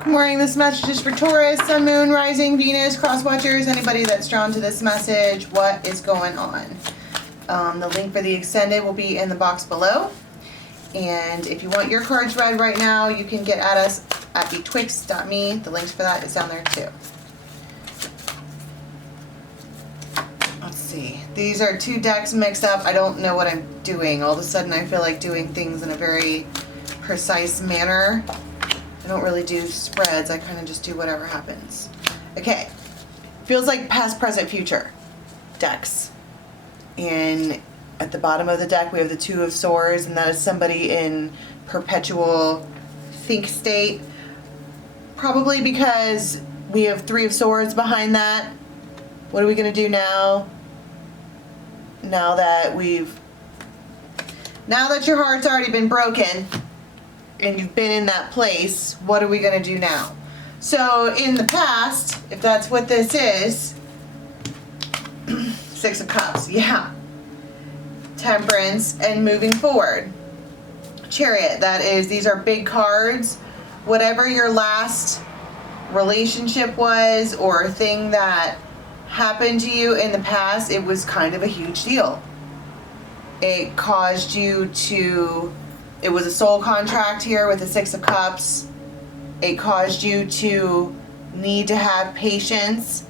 Good morning. This message is for Taurus, Sun, Moon, Rising, Venus, Cross Watchers, anybody that's drawn to this message. What is going on? The link for the extended will be in the box below. And if you want your cards read right now, you can get at us at betwixt.me. The links for that is down there too. Let's see. These are two decks mixed up. I don't know what I'm doing. All of a sudden I feel like doing things in a very precise manner. I don't really do spreads. I kind of just do whatever happens. Okay. Feels like past, present, future decks. And at the bottom of the deck, we have the Two of Swords, and that is somebody in perpetual think state. Probably because we have Three of Swords behind that. What are we going to do now? Now that your heart's already been broken and you've been in that place, what are we going to do now? So in the past, if that's what this is, Six of Cups, yeah. Temperance and moving forward. Chariot, that is, these are big cards. Whatever your last relationship was or thing that happened to you in the past, it was kind of a huge deal. It caused you to, it was a soul contract here with the Six of Cups. It caused you to need to have patience.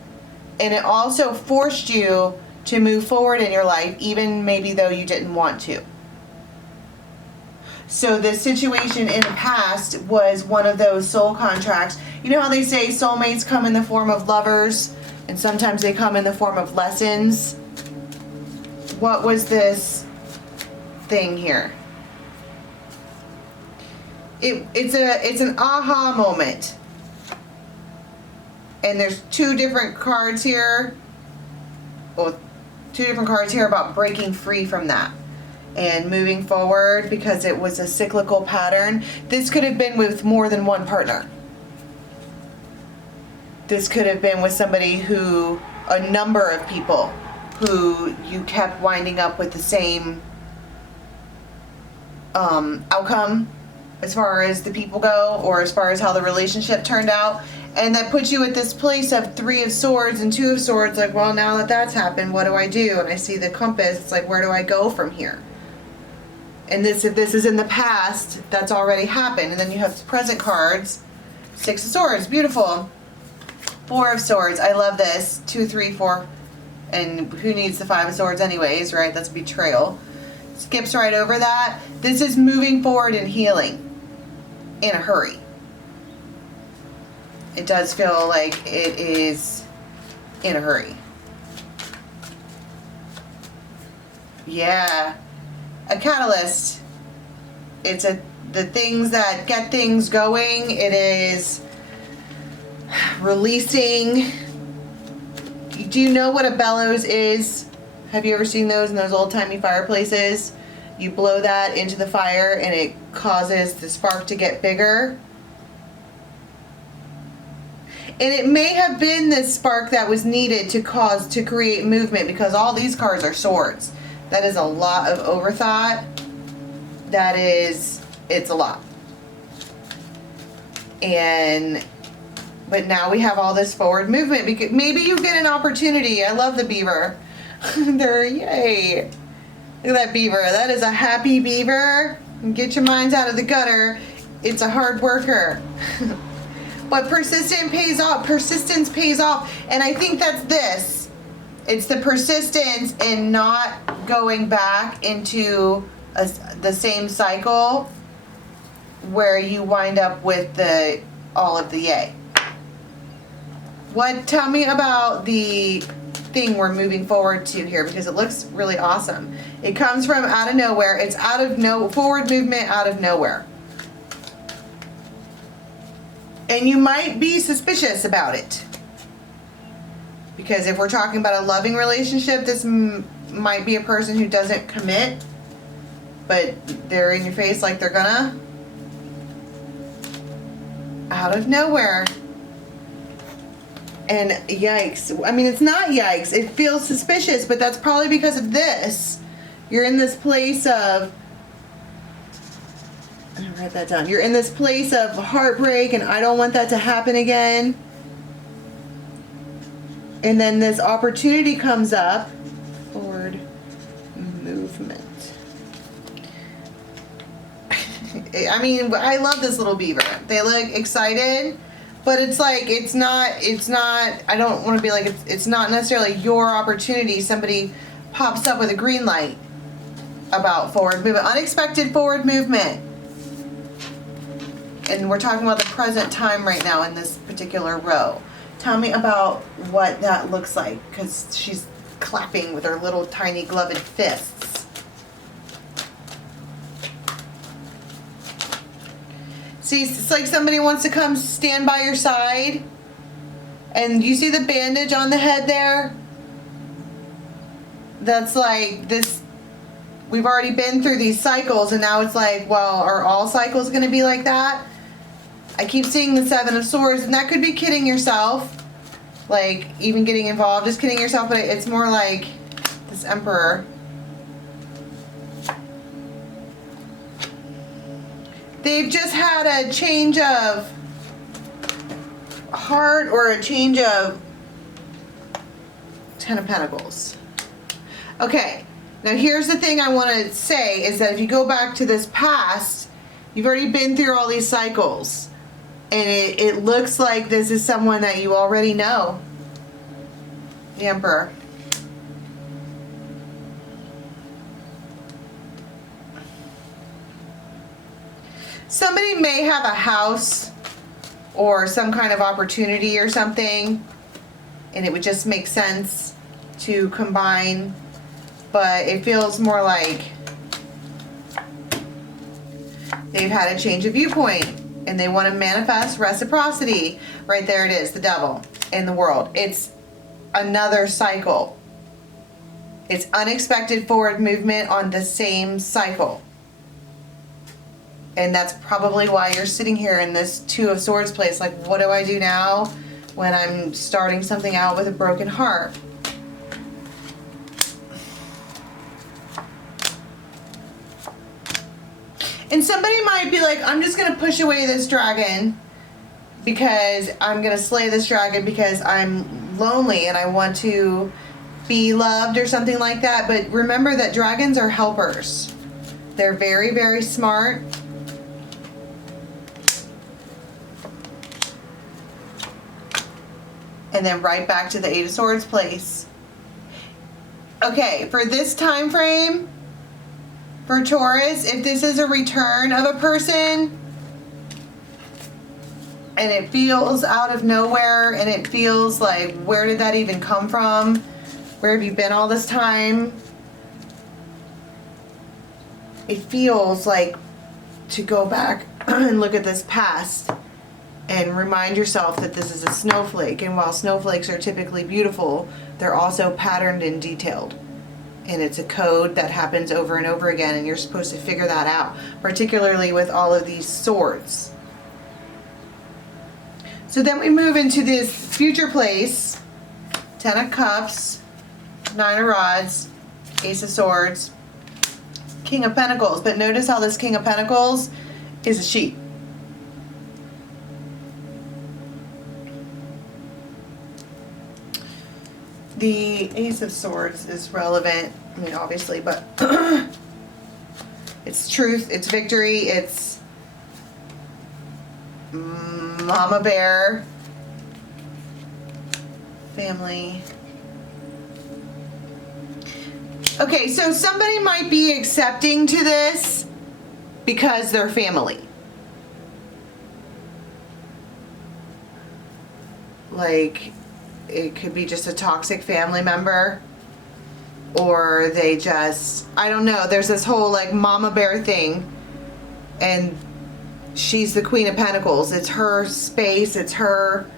And it also forced you to move forward in your life, even maybe though you didn't want to. So this situation in the past was one of those soul contracts. You know how they say soulmates come in the form of lovers, and sometimes they come in the form of lessons? What was this thing here? It's an aha moment. And there's two different cards here. Well, two different cards here about breaking free from that and moving forward because it was a cyclical pattern. This could have been with more than one partner. This could have been with somebody who, a number of people who you kept winding up with the same outcome as far as the people go, or as far as how the relationship turned out. And that puts you at this place of Three of Swords and Two of Swords, like, well, now that that's happened, what do I do? And I see the compass, it's like, where do I go from here? And this, if this is in the past, that's already happened. And then you have the present cards. Six of Swords, beautiful. Four of Swords, I love this. 2, 3, 4. And who needs the Five of Swords anyways, right? That's betrayal. Skips right over that. This is moving forward and healing in a hurry. It does feel like it is in a hurry. Yeah. A catalyst. It's the things that get things going. It is releasing. Do you know what a bellows is? Have you ever seen those in those old-timey fireplaces? You blow that into the fire and it causes the spark to get bigger. And it may have been this spark that was needed to create movement, because all these cards are swords. That is a lot of overthought. It's a lot. But now we have all this forward movement, because maybe you get an opportunity. I love the beaver. Yay. Look at that beaver. That is a happy beaver. Get your minds out of the gutter. It's a hard worker. But persistence pays off. And I think that's this. It's the persistence in not going back into the same cycle where you wind up with all of the yay. Tell me about the thing we're moving forward to here, because it looks really awesome. It comes from out of nowhere. It's forward movement out of nowhere. And you might be suspicious about it. Because if we're talking about a loving relationship, this might be a person who doesn't commit, but they're in your face like they're gonna. Out of nowhere. And yikes. I mean, it's not yikes. It feels suspicious, but that's probably because of this. You're in this place of, all Write that down. You're in this place of heartbreak and I don't want that to happen again. And then this opportunity comes up. Forward movement. I mean, I love this little beaver. They look excited, but it's like, it's not, I don't want to be like, it's not necessarily your opportunity. Somebody pops up with a green light about forward movement, unexpected forward movement. And we're talking about the present time right now in this particular row. Tell me about what that looks like, because she's clapping with her little tiny gloved fists. See, it's like somebody wants to come stand by your side. And you see the bandage on the head there? That's like this, we've already been through these cycles and now it's like, well, are all cycles going to be like that? I keep seeing the Seven of Swords, and that could be kidding yourself. Like, even getting involved is kidding yourself, but it's more like this Emperor. They've just had a change of heart or a change of Ten of Pentacles. Okay, now here's the thing I want to say is that if you go back to this past, you've already been through all these cycles. And it looks like this is someone that you already know. The Emperor. Somebody may have a house or some kind of opportunity or something, and it would just make sense to combine, but it feels more like they've had a change of viewpoint. And they want to manifest reciprocity. Right there it is, the Devil in the world. It's another cycle. It's unexpected forward movement on the same cycle. And that's probably why you're sitting here in this Two of Swords place. Like, what do I do now when I'm starting something out with a broken heart? And somebody might be like, I'm just going to push away this dragon because I'm going to slay this dragon because I'm lonely and I want to be loved or something like that. But remember that dragons are helpers. They're very, very smart. And then right back to the Eight of Swords place. Okay, for this time frame, for Taurus, if this is a return of a person and it feels out of nowhere and it feels like, where did that even come from? Where have you been all this time? It feels like to go back and look at this past and remind yourself that this is a snowflake. And while snowflakes are typically beautiful, they're also patterned and detailed. And it's a code that happens over and over again, and you're supposed to figure that out, particularly with all of these swords. So then we move into this future place. Ten of Cups, Nine of Rods, Ace of Swords, King of Pentacles. But notice how this King of Pentacles is a sheep. The Ace of Swords is relevant, I mean, obviously, but it's truth, it's victory, it's Mama Bear, family. Okay, so somebody might be accepting to this because they're family. Like, it could be just a toxic family member, or they just, I don't know, there's this whole like Mama Bear thing, and she's the Queen of Pentacles. It's her space, it's her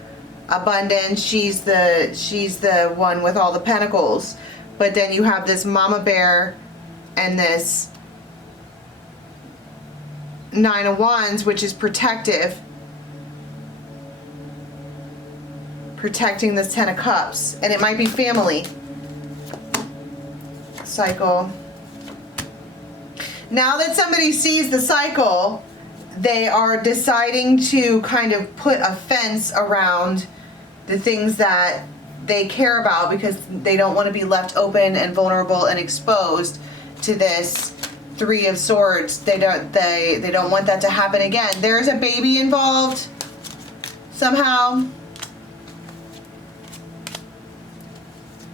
abundance, she's the one with all the pentacles. But then you have this Mama Bear and this Nine of Wands, which is protective, protecting this Ten of Cups, and it might be family cycle. Now that somebody sees the cycle, they are deciding to kind of put a fence around the things that they care about because they don't want to be left open and vulnerable and exposed to this Three of Swords. They don't want that to happen again. There's a baby involved somehow.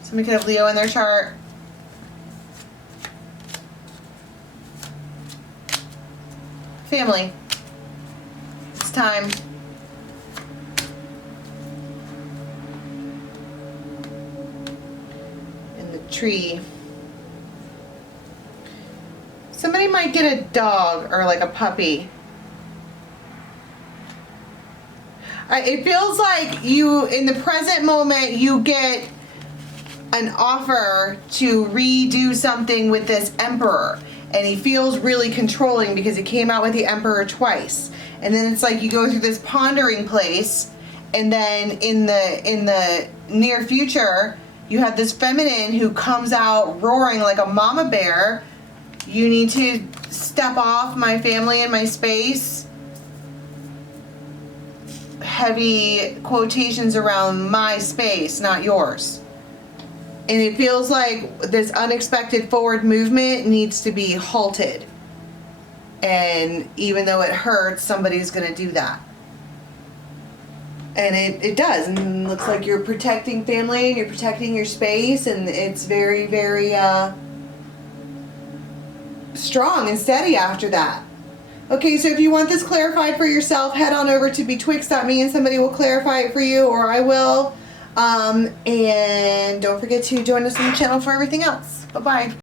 Somebody could have Leo in their chart. Family. It's time. In the tree. Somebody might get a dog or like a puppy. It feels like you, in the present moment, you get an offer to redo something with this Emperor. And he feels really controlling because he came out with the Emperor twice. And then it's like you go through this pondering place, and then in the near future, you have this feminine who comes out roaring like a mama bear. You need to step off my family and my space. Heavy quotations around my space, not yours. And it feels like this unexpected forward movement needs to be halted. And even though it hurts, somebody's going to do that. And it does. And it looks like you're protecting family and you're protecting your space. And it's very, very strong and steady after that. Okay, so if you want this clarified for yourself, head on over to betwixt.me and somebody will clarify it for you, or I will. And don't forget to join us on the channel for everything else. Bye-bye.